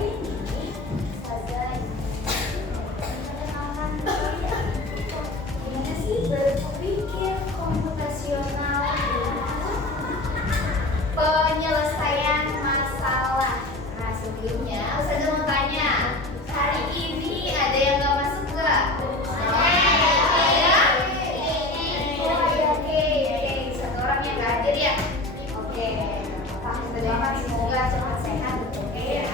ini Ustazah mengenalkan kalian gimana sih berpikir komputasional penyelesaian masalah. Nah sebelumnya Ustazah mau tanya, hari ini ada yang gak masuk gak? Oke, satu orang yang gak hadir ya? Oke, kita doakan semoga cepat sehat. Oke ya.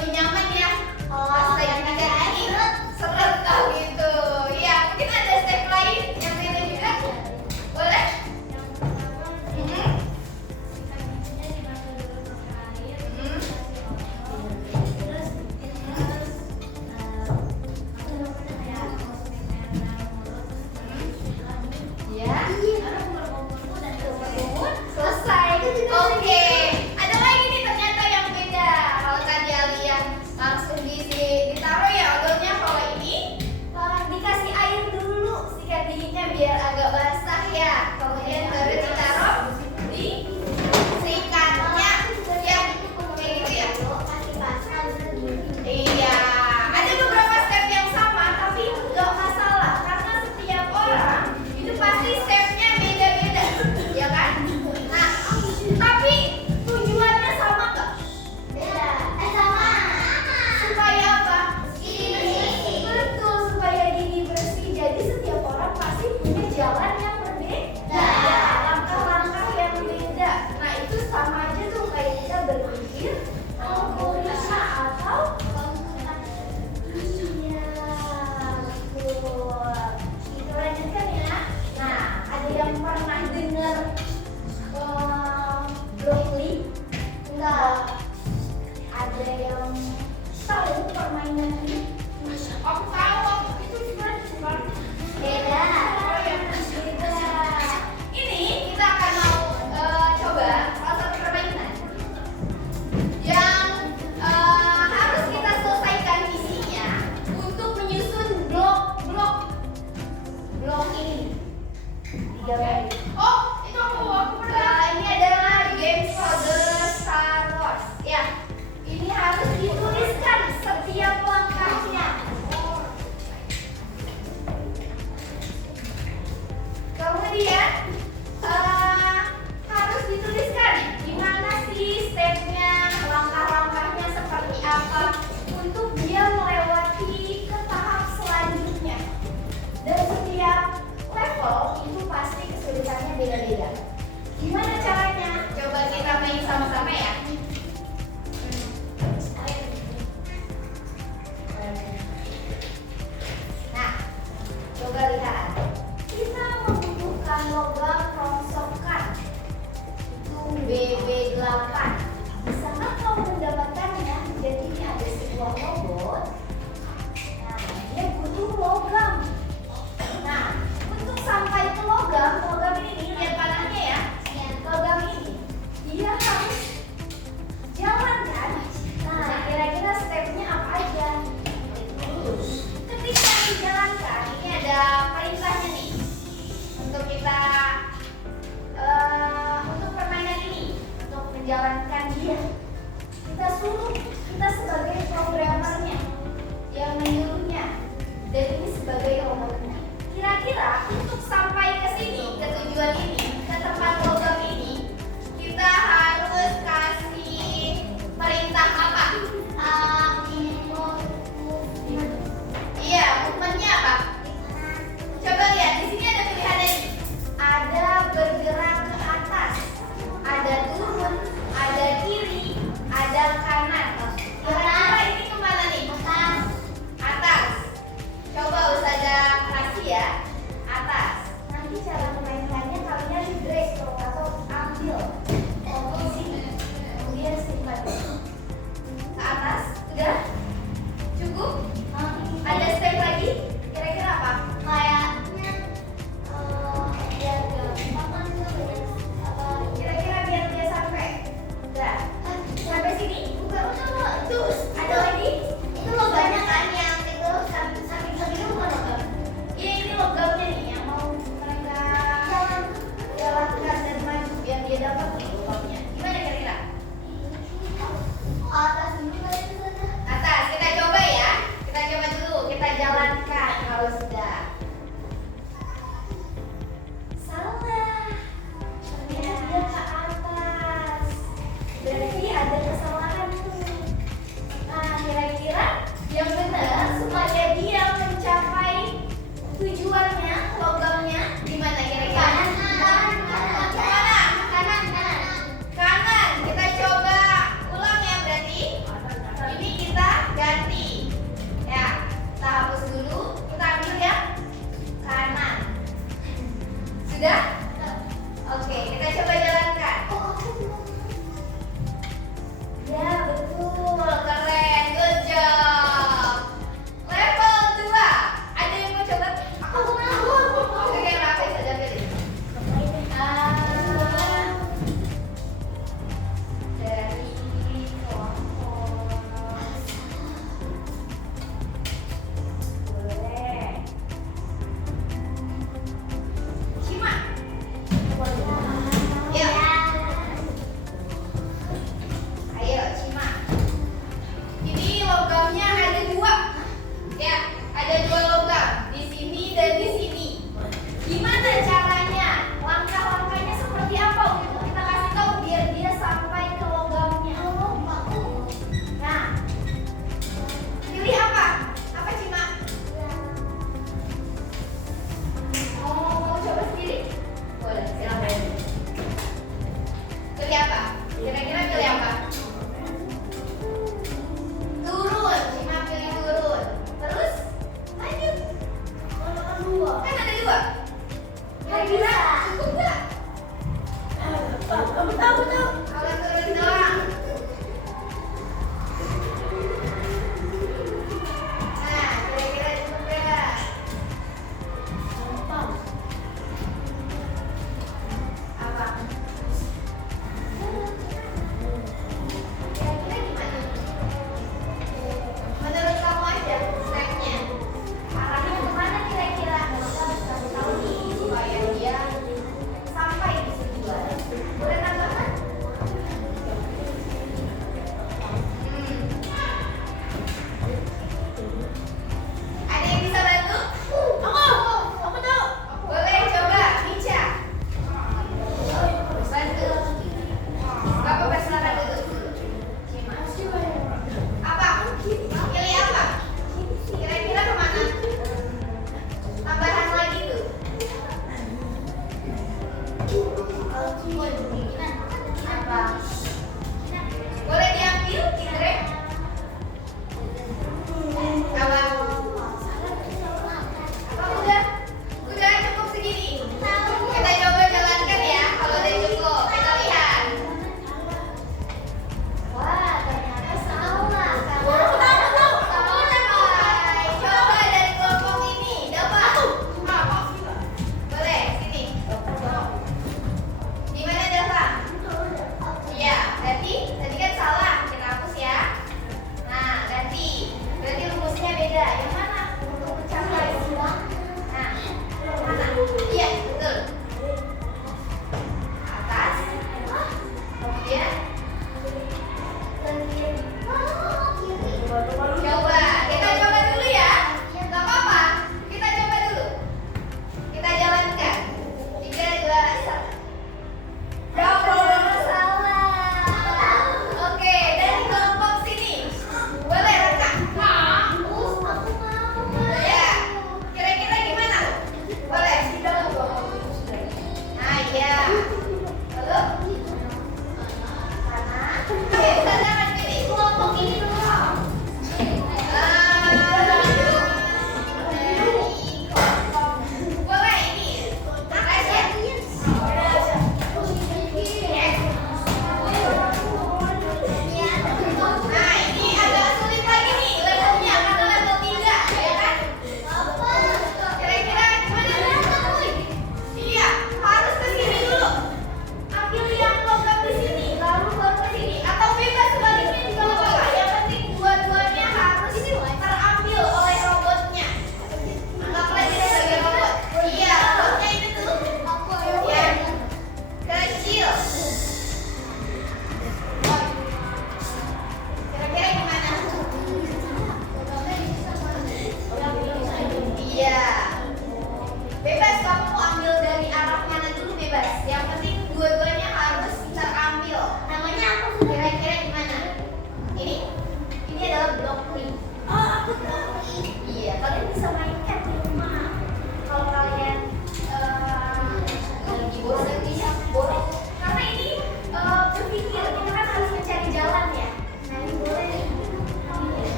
lebih nyaman ya. Oh, Pas lagi kaki seret oh gitu. Iya, mungkin ada step lain yang beda juga. Boleh? Mhm. Ya. Selesai. Oke, ada lagi nih ternyata yang beda. Kalau tadi Alia beda. Yang mana untuk mencapai? Nah, mana? Iya, betul. Atas. Kemudian coba, kita coba dulu ya. Gak apa-apa, kita coba dulu. Kita jalankan. 3, 2, 1. Jawaban salah. Oke, dari kelompok sini. Boleh rekam.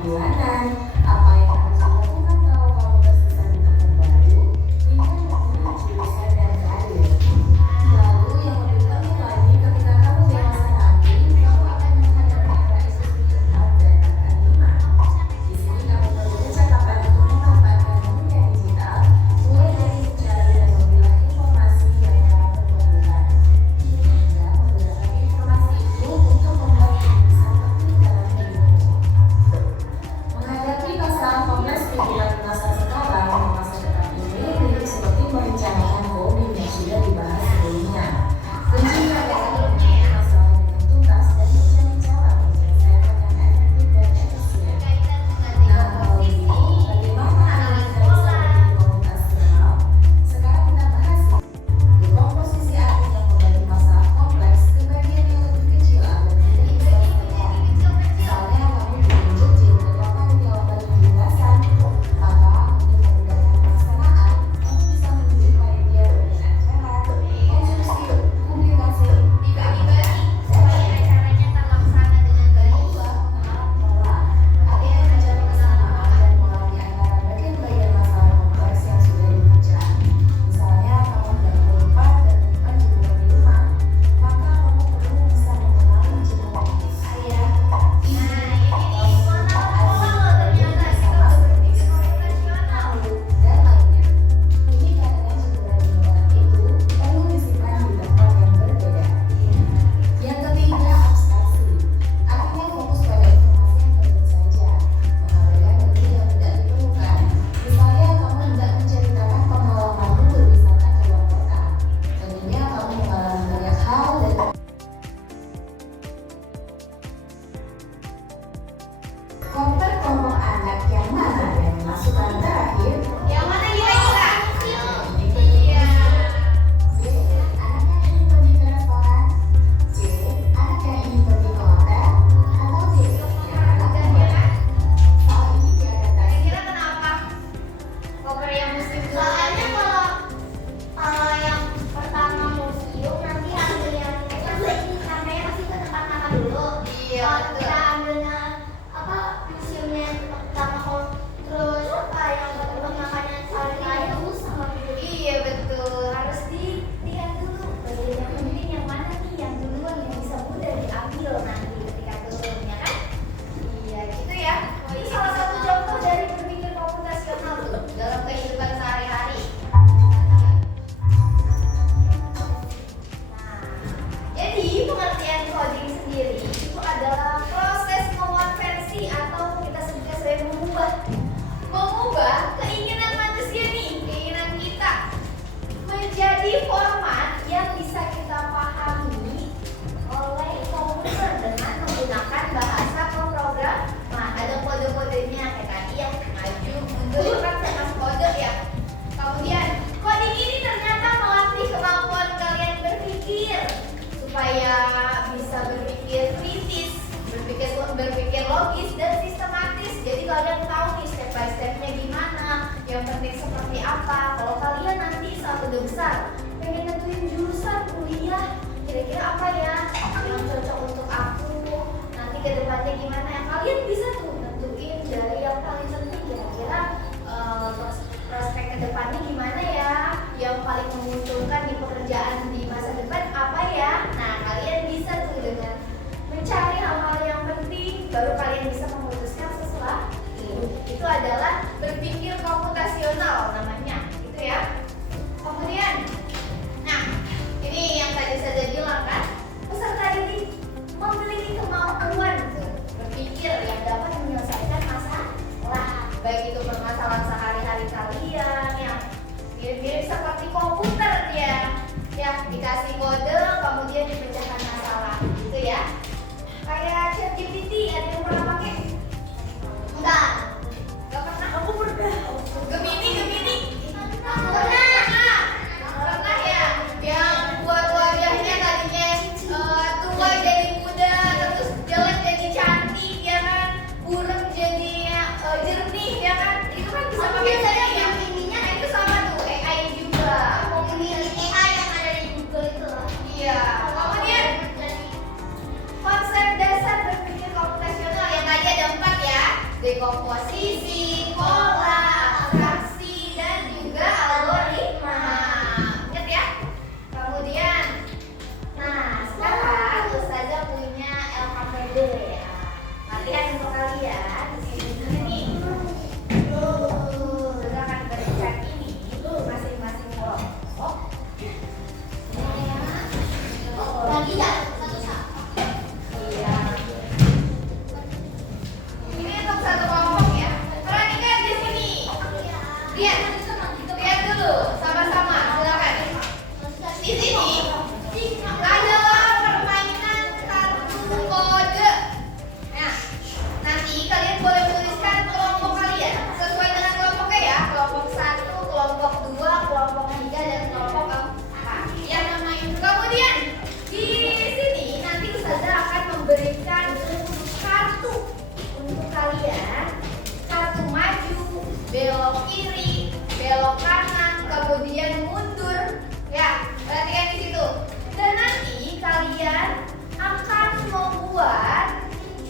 bulanan. Apa yang harus dilakukan kalau kamu tersisa di tempat baru dengan memilih jurusan dan karir. Lalu yang lebih penting lagi, ketika kamu dewasa nanti, kamu akan menghadapi era isu keempat dan kelima. Di sini kamu perlu kecakapan untuk memanfaatkan dunia digital, mulai dari mencari dan memilah informasi yang telah terkumpulkan, hingga menggunakan informasi itu untuk membuat keputusan penting dalam hidupmu. Menghadapi masalah kompleks pikiran masa sekarang dan masa depan ini mirip seperti merencanakan coding yang sudah dibahas sebelumnya. Kuncinya adalah mengenai masalah dengan tuntas dan mencari cara menyelesaikan yang efektif dan efisien. Nah, kalau ini bagaimana Anda bisa menjadi komputasional? Sekarang kita bahas. Dekomposisi artinya membagi masalah kompleks ke bagian yang lebih kecil agar menjadi selesai. Misalnya kamu ditunjuk jadi ketua jawaban penjelasan, maka untuk memudahkan pelaksanaan, kamu bisa menunjuk panitia bagian acara, konstruksi, publikasi, Dibagi-bagi supaya acaranya terlaksana dengan baik. mengubah pengenalan pola. Artinya mencari kesamaan dan pola di antara bagian-bagian masalah kompleks yang sudah dipecah. Misalnya kamu tidak melupa dan menyimpan jemuran di rumah, maka kamu perlu bisa mengenali jemuran ayah, ibu, Ini pengenalan pola loh, ternyata kita berpikir komputasional. dan lainnya. Ini karena jemuran-jemuran itu perlu disimpan di tempat yang berbeda. Yang ketiga, abstraksi. Artinya fokus pada informasi yang penting saja, mengabaikan bentuk yang tidak diperlukan. Misalnya kamu hendak menceritakan pengalamanmu berwisata ke luar kota. Tentunya kamu mengalami banyak hal dan kelompok anak yang mana yang dimasukkan terakhir? Yang mana kira-kira? Iya. B. Anak yang ingin pergi ke restoran. C. Anak yang ingin pergi ke hotel. Atau D. Yang anak yang Kira-kira soal ini diadaptasi. kira-kira kenapa? Korea muslim dulu. Soalnya kalau yang pertama museum nanti ambil yang ini kameranya pasti ke depan mata dulu. Iya, Kalau betul. kita ambilnya apa museumnya yang pertama kalau terus apa yang kedua makanya saling lain sama gitu. Iya betul, harus dilihat dulu bagian yang penting yang mana nih yang duluan yang bisa mudah diambil nanti ketika turun ya kan? Iya gitu ya. Ini salah satu contoh dari berpikir komputasional tuh dalam kehidupan sehari-hari. Nah, jadi pengertian coding sendiri itu adalah proses mengonversi atau kita sebutnya sebagai mengubah keinginan manusia nih, keinginan kita menjadi format yang bisa kita pahami oleh komputer dengan menggunakan bahasa pemrograman. Ada kode-kodenya kayak tadi ya, maju, mundur, kan saya kasih kode ya. Kemudian coding ini ternyata melatih kemampuan kalian berpikir supaya bisa berpikir kritis, berpikir logis dan sistematis. Jadi kalian tahu nih step by stepnya gimana, yang penting seperti apa. Kalau kalian nanti saat udah besar pengen nentuin jurusan kuliah, kira-kira apa ya yang cocok untuk aku nanti ke depannya gimana, yang kalian bisa tuh nentuin dari yang paling penting kira-kira prospek ke depannya gimana ya, yang paling menguntungkan di pekerjaan di masa depan apa ya. Nah kalian bisa tuh dengan mencari hal-hal yang penting baru kalian bisa memutuskan sesuatu. Itu adalah berpikir komputasional namanya gitu ya. Kemudian nah ini yang tadi saya bilang kan, peserta ini memiliki kemampuan tuh berpikir yang dapat menyelesaikan masalah, baik itu permasalahan sehari-hari kalian yang mirip-mirip seperti komputer ya dikasih kode kemudian dipecahkan masalah gitu ya. Kayak ChatGPT, ada yang pernah pakai? Enggak pernah. Aku pernah. Gemini. Pernah ya. Yang buat wajahnya tadinya tua jadi muda, terus jelek jadi cantik ya kan. dekomposisi, pola, abstraksi, dan juga algoritma. Ingat ya? Kemudian, nah sekarang Ustazah punya LKPD ya. Latihan untuk kalian di sini dulu nih. Ustazah akan berikan ini itu masing-masing kelompok. Lagi ya, satu-satu. Iya. Ini untuk satu kelompok ya. Perhatikan di sini. Lihat, lihat dulu sama-sama. Silakan. Di sini adalah permainan kartu kode. Nah, nanti kalian boleh menuliskan kelompok kalian sesuai dengan kelompoknya ya. Kelompok 1, kelompok 2, kelompok 3, dan kelompok 4. Ya. Kemudian di sini nanti Ustazah akan memberikan kartu untuk kalian. Kartu maju, belok kiri, belok kanan, kemudian mundur. Ya, perhatikan di situ. Dan nanti kalian akan membuat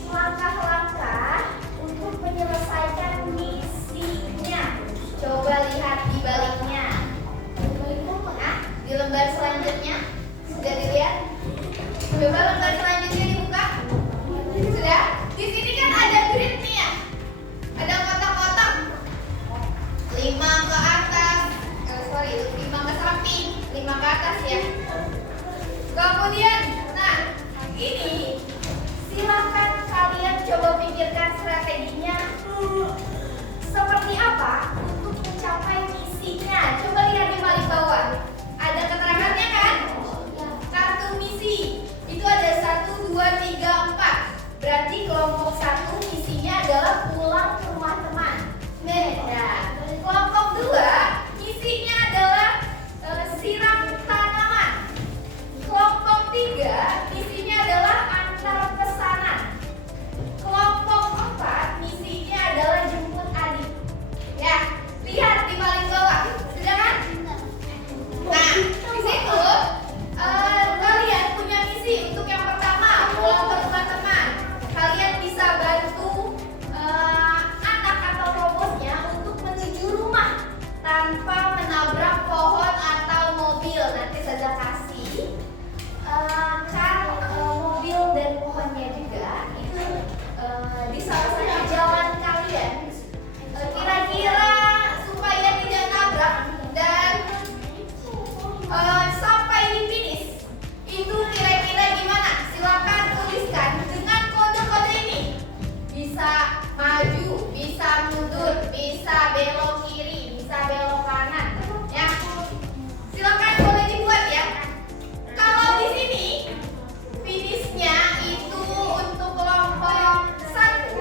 langkah-langkah untuk menyelesaikan misinya. Coba lihat di baliknya. Nah, di lembar selanjutnya sudah dilihat? Coba lembar selanjutnya dibuka. Sudah? Di sini kan ada grid nih ya. Ada kotak-kotak. 5 ke atas. 5 ke samping, 5 ke atas ya. Kemudian, nah, ini silakan kalian coba pikirkan strateginya seperti apa untuk mencapai misinya. Coba lihat di paling bawah. Ada keterangannya kan? Kartu misi. Itu ada 1, 2, 3, 4. Berarti kelompok 1 misinya adalah pulang ke rumah teman. Nah, kelompok 2 misinya adalah siram tanaman. Kelompok 3 misinya adalah antar pesanan. Kelompok 4 misinya adalah jemput adik. Ya, lihat di paling bawah. Sudah kan? Nah, di situ kalian punya misi untuk yang pertama, pulang ke rumah teman. Kalian bisa bantu anak atau robotnya untuk menuju rumah tanpa menabrak pohon atau mobil. Nanti saja kasih mobil dan pohonnya juga itu di salah satu jalan kalian. Kira-kira supaya tidak nabrak dan sampai di finish itu kira-kira gimana? Silakan tuliskan dengan kode-kode ini. Bisa maju, bisa mundur, bisa belok kiri, bisa belok kanan. Ya, silakan boleh dibuat ya. Kalau di sini finishnya itu untuk kelompok 1,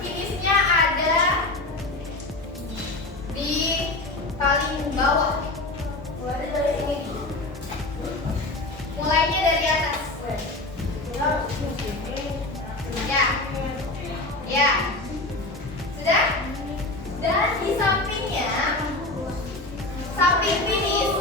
finishnya ada di paling bawah. Mulainya dari atas. Ya. Ya. Sudah? Dan di sampingnya samping finish